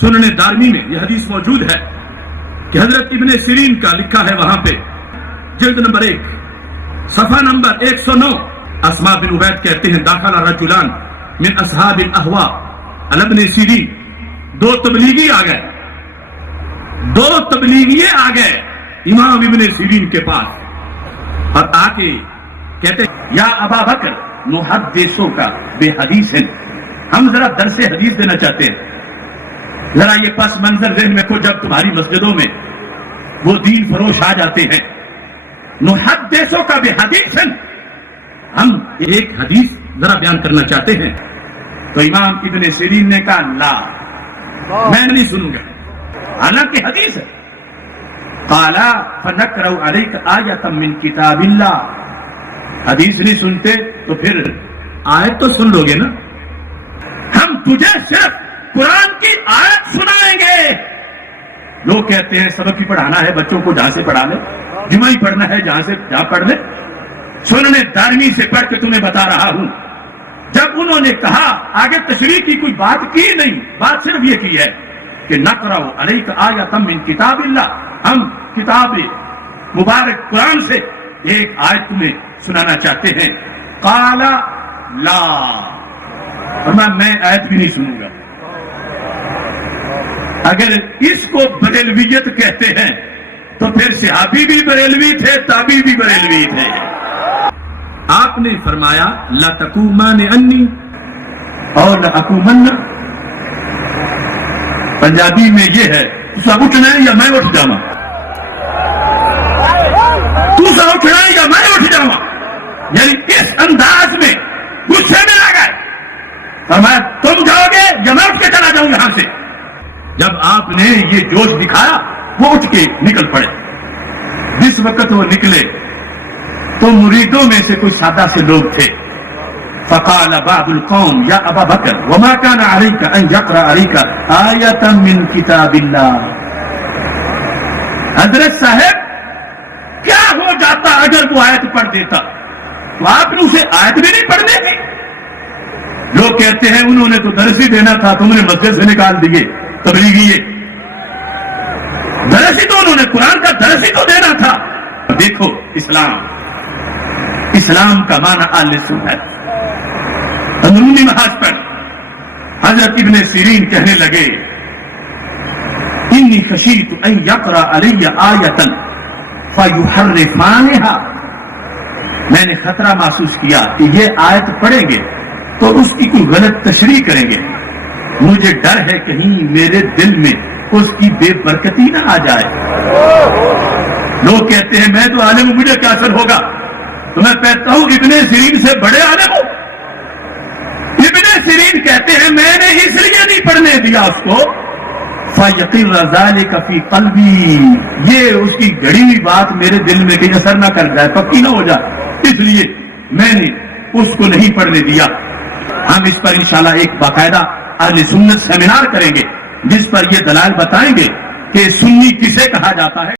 سنن دارمی میں یہ حدیث موجود ہے کہ حضرت ابن سیرین کا لکھا ہے وہاں پہ جلد نمبر 1 صفحہ نمبر 109 اسماء بن عبید کہتے ہیں داخل رجلان من اصحاب الاہواء علی ابن سیرین، دو تبلیغی آ گئے، دو تبلیغی آ گئے امام ابن سیرین کے پاس اور آ کے کہتے ہیں یا ابا بکر محدثوں کا بے حدیث ہے، ہم ذرا درس حدیث دینا چاہتے ہیں، ذرا یہ پس منظر ذہن میں کو جب تمہاری مسجدوں میں وہ دین فروش آ جاتے ہیں، محدثوں کا بے حدیث ہے، ہم ایک حدیث ذرا بیان کرنا چاہتے ہیں۔ تو امام ابن سیرین نے کہا لا، میں نہیں سنوں گا، حالانکہ حدیث ہے۔ قالا فنقرأ علیک آیۃ من کتاب اللہ، حدیث نہیں سنتے تو پھر آیت تو سن لو گے نا، ہم تجھے صرف قرآن کی آیت سنائیں گے۔ لوگ کہتے ہیں سبق ہی پڑھانا ہے بچوں کو، جہاں سے پڑھا لے، جمعہ ہی پڑھنا ہے جہاں سے جہاں پڑھ لے۔ سنن دارمی سے پڑھ کے تمہیں بتا رہا ہوں، جب انہوں نے کہا آگے تشریح کی کوئی بات کی نہیں، بات صرف یہ کی ہے کہ نقرأ علیک آیۃ من کتاب اللہ، ہم کتاب مبارک قرآن سے ایک آیت تمہیں سنانا چاہتے ہیں۔ قال لا، فرمایا میں آیت بھی نہیں سنوں گا۔ اگر اس کو بریلویت کہتے ہیں تو پھر صحابی بھی بریلوی تھے، تابعی بھی بریلوی تھے۔ آپ نے فرمایا لَتَقُومَنَ عَنِّي اور لَأَقُومَنَّ، پنجابی میں یہ ہے تو سب اٹھنا ہے یا میں اٹھ جاؤں، تو سب اٹھنا ہے یا میں اٹھ جاؤں، یعنی اس انداز میں غصے میں آ گئے، فرمایا تم جاؤ گے یا میں اٹھ کے چلا جاؤں یہاں سے۔ جب آپ نے یہ جوش دکھایا وہ اٹھ کے نکل پڑے۔ جس وقت وہ نکلے تو مریدوں میں سے کوئی سادہ سے لوگ تھے، فقال بعض القوم یا ابا بکر وما كان عليك ان يقرأ عليك آية من كتاب الله، حضرت صاحب کیا ہو جاتا اگر وہ آیت پڑھ دیتا، تو آپ نے اسے آیت بھی نہیں پڑھنے دی۔ لوگ کہتے ہیں انہوں نے تو درس ہی دینا تھا، تم نے مسجد سے نکال دیے تبلیغی، درس ہی تو انہوں نے قرآن کا درس ہی تو دینا تھا۔ دیکھو اسلام کا معنی اہل سنت۔ اندرونی محاذ پر حضرت ابن سیرین کہنے لگے انی خشیت ان یقرأ علی آیۃ فیحرفانھا، میں نے خطرہ محسوس کیا کہ یہ آیت پڑھیں گے تو اس کی کوئی غلط تشریح کریں گے، مجھے ڈر ہے کہیں میرے دل میں اس کی بے برکتی نہ آ جائے۔ لوگ کہتے ہیں میں تو عالم ہوں، مجھے کیا اثر ہوگا، تو میں کہتا ہوں ابن سیرین سے بڑے عالم ہوں۔ ابن سیرین کہتے ہیں میں نے اس لیے نہیں پڑھنے دیا اس کو، فَيَقِرَّ ذَلِكَ فِي قَلْبِي، یہ اس کی گھڑی ہوئی بات میرے دل میں کہیں اثر نہ کر جائے، پکی نہ ہو جائے، اس لیے میں نے اس کو نہیں پڑھنے دیا۔ ہم اس پر انشاءاللہ ایک باقاعدہ اہل سنت سیمینار کریں گے جس پر یہ دلائل بتائیں گے کہ سنی کسے کہا جاتا ہے۔